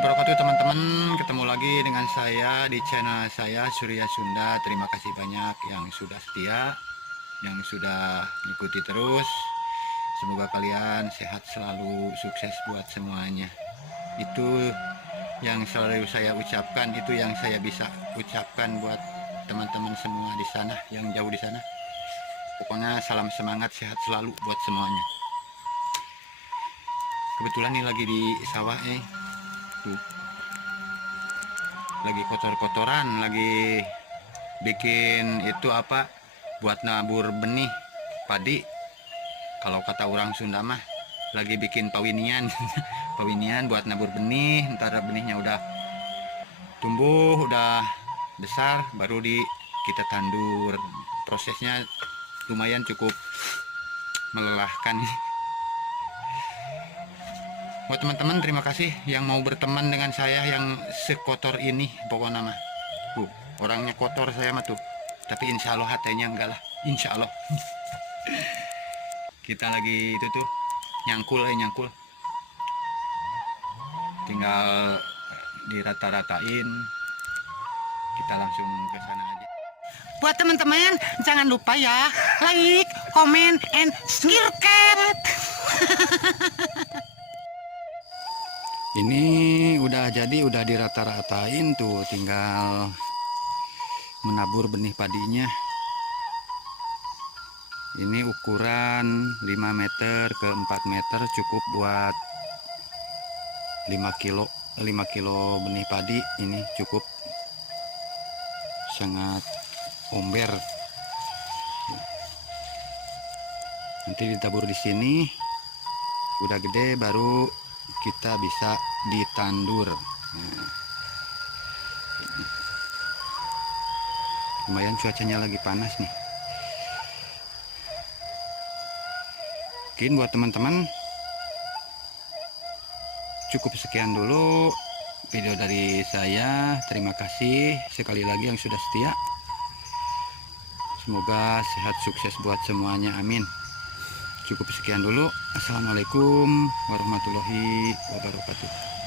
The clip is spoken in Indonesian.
warahmatullahi wabarakatuh teman-teman. Ketemu lagi dengan saya di channel saya Surya Sunda. Terima kasih banyak yang sudah setia, yang sudah ikuti terus. Semoga kalian sehat selalu, sukses buat semuanya. Itu yang selalu saya ucapkan, itu yang saya bisa ucapkan buat teman-teman semua di sana, yang jauh di sana. Pokoknya salam semangat, sehat selalu buat semuanya. Kebetulan ini lagi di sawah tuh, lagi kotor-kotoran, lagi bikin itu apa, buat nabur benih padi. Kalau kata orang Sunda mah lagi bikin pawinian. Pawinian buat nabur benih, ntar benihnya udah tumbuh, udah besar, baru kita tandur. Prosesnya lumayan cukup melelahkan. Buat teman-teman, terima kasih yang mau berteman dengan saya yang sekotor ini. Pokoknya mah orangnya kotor saya mah tuh, tapi insya Allah hatinya enggak lah, insya Allah. Kita lagi itu tuh nyangkul, tinggal dirata-ratain. Kita langsung ke sana aja. Buat teman-teman, jangan lupa ya, like, comment, and subscribe. Ini udah jadi, udah dirata-ratain tuh, tinggal menabur benih padinya. Ini ukuran 5 meter ke 4 meter, cukup buat 5 kilo benih padi. Ini cukup sangat omber. Nanti ditabur di sini, udah gede baru kita bisa ditandur. Lumayan cuacanya lagi panas nih. Mungkin buat teman-teman cukup sekian dulu video dari saya. Terima kasih sekali lagi yang sudah setia. Semoga sehat sukses buat semuanya, amin. Cukup sekian dulu. Assalamualaikum warahmatullahi wabarakatuh.